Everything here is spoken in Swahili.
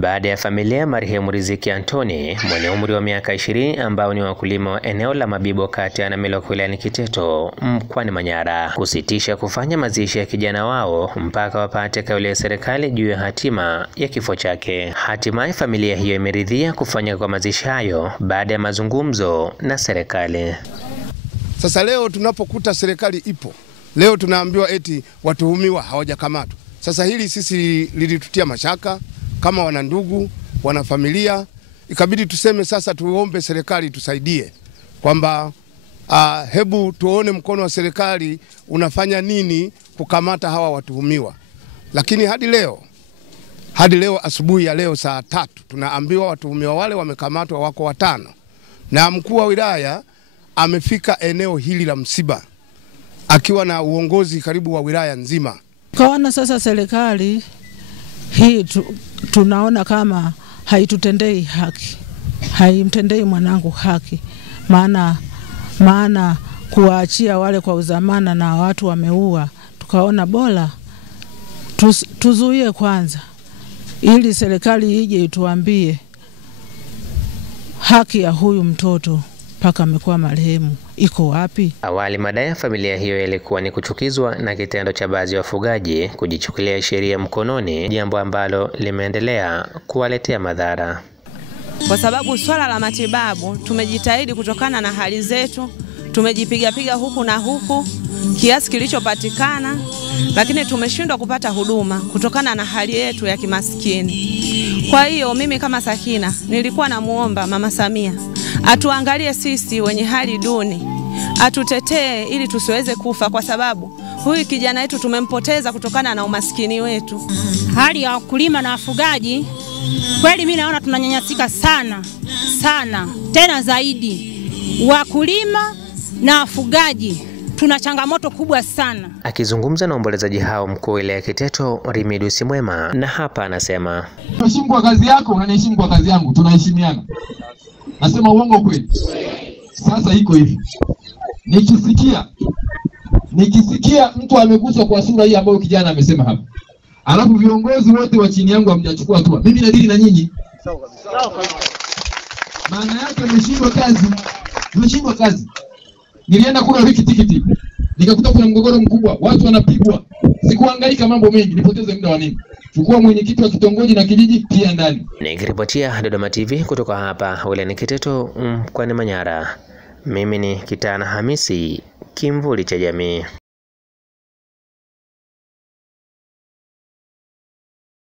baada ya familia ya marehemu Riziki Antoni mwenye umri wa miaka 20 ambao ni wakulima wa eneo la Mabibo kati ya Namiloko wilayani Kiteto mkoani Manyara kusitisha kufanya mazishi ya kijana wao mpaka wapate kauli ya serikali juu ya hatima ya kifo chake. Hatimaye familia hiyo imeridhia kufanya kwa mazishi hayo baada ya mazungumzo na serikali. Sasa leo tunapokuta serikali ipo, leo tunaambiwa eti watuhumiwa hawajakamatwa. Sasa hili sisi lilitutia mashaka kama wana ndugu, wana familia. Ikabidi tuseme sasa tuombe serikali tusaidie kwamba hebu tuone mkono wa serikali unafanya nini kukamata hawa watuhumiwa. Lakini hadi leo asubuhi ya leo saa 3 tunaambiwa watuhumiwa wale wamekamatwa wako 5. Na mkuu wa wilaya amefika eneo hili la msiba akiwa na uongozi karibu wa wilaya nzima. Kaona sasa serikali hii tunaona kama haitutendei haki. Haimtendei mwanangu haki. Maana kuwaachia wale kwa uzamana na watu wameua, tukaona bora tuzuie kwanza ili serikali ije ituambie haki ya huyu mtoto paka amekuwa marehemu iko wapi. Awali madai ya familia hiyo yalikuwa ni kuchukizwa na kitendo cha baadhi ya wafugaji kujichukulia sheria mkononi, jambo ambalo limeendelea kuwaletea madhara. Kwa sababu swala la matibabu tumejitahidi kutokana na hali zetu, tumejipiga huku na huku kiasi kilichopatikana, lakini tumeshindwa kupata huduma kutokana na hali yetu ya kimaskini. Kwa hiyo mimi kama Sakina nilikuwa namuomba Mama Samia atuangalie sisi wenye hali duni, atutetee ili tusiweze kufa, kwa sababu huyu kijana wetu tumempoteza kutokana na umaskini wetu. Hali ya wakulima na wafugaji kweli mimi naona tunanyanyasika sana tena zaidi. Wakulima na wafugaji tuna changamoto kubwa sana. Akizungumza na ombolezaji hao, mkuu wa wilaya ya Kiteto Remidius Mwema na hapa anasema, "Tunaheshimu kwa kazi yako, unaniheshimu kwa kazi yangu, tunaheshimiana." Nasema uongo kweli? Sasa iko hivi. Nikisikia mtu ameguswa kwa sura hii ambayo kijana amesema hapa, alafu viongozi wote wa chini yangu hamjachukua hatua, mimi nadili na nyinyi. Maana yake nimeshindwa kazi. Nilienda kula wiki tikiti, nikakuta kuna mgogoro mkubwa, watu wanapigwa. Sikuhangaika mambo mengi, nipoteze muda wa nini? Chukua mwenyekiti wa kitongoji na kijiji pia ndani. Nikiripotia Dodoma TV kutoka hapa wilayani Kiteto mkoani Manyara. Mimi ni Kitana Hamisi, Kimvuli cha Jamii.